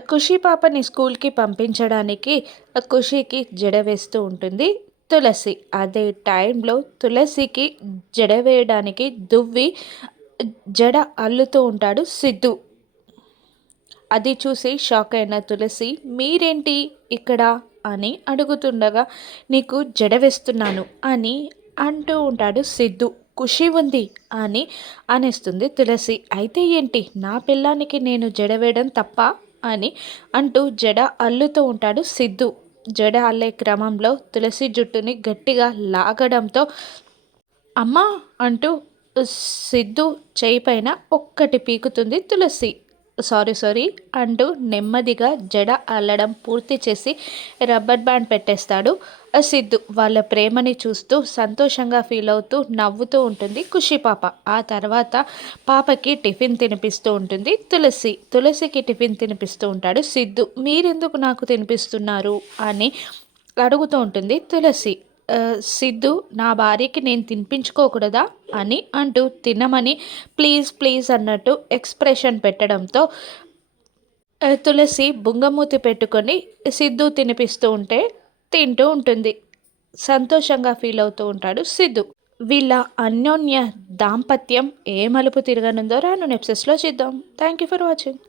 ఖుషి పాపని స్కూల్కి పంపించడానికి ఖుషికి జడ వేస్తూ ఉంటుంది. తులసి అదే టైంలో తులసికి జడ వేయడానికి దువ్వి జడ అల్లుతూ ఉంటాడు సిద్ధు. అది చూసి షాక్ అయిన తులసి మీరేంటి ఇక్కడ? అని అడుగుతుండగా నీకు జడ వేస్తున్నాను అని అంటూ ఉంటాడు సిద్ధు. ఖుషి ఉంది అని అనేస్తుంది తులసి. అయితే ఏంటి? నా పిల్లానికి నేను జడ వేయడం తప్ప? అని అంటూ జడ అల్లుతూ ఉంటాడు సిద్ధు. జడ అల్లే క్రమంలో తులసి జుట్టుని గట్టిగా లాగడంతో అమ్మా అంటూ సిద్ధు చేయి పైన ఒక్కటి పీకుతుంది తులసి. Sorry sorry. అంటూ నెమ్మదిగా జడ అల్లడం పూర్తి చేసి రబ్బర్ బ్యాండ్ పెట్టేస్తాడు. సిద్ధు వాళ్ళ ప్రేమని చూస్తూ సంతోషంగా ఫీల్ అవుతూ నవ్వుతూ ఉంటుంది ఖుషి పాప. ఆ తర్వాత పాపకి టిఫిన్ తినిపిస్తూ ఉంటుంది. తులసి తులసికి టిఫిన్ తినిపిస్తూ ఉంటాడు. సిద్ధు మీరెందుకు నాకు తినిపిస్తున్నారు? అని అడుగుతూ ఉంటుంది తులసి. సిద్ధు నా భార్యకి నేను తినిపించుకోకూడదా? అని అంటూ తినమని ప్లీజ్ ప్లీజ్ అన్నట్టు ఎక్స్ప్రెషన్ పెట్టడంతో తులసి బుంగమూతి పెట్టుకొని సిద్ధు తినిపిస్తూ ఉంటే తింటూ ఉంటుంది. సంతోషంగా ఫీల్ అవుతూ ఉంటాడు సిద్ధు. వీళ్ళ అన్యోన్య దాంపత్యం ఏ మలుపు తిరగనుందో రాను నెప్సెస్లో చేద్దాం. Thank you for watching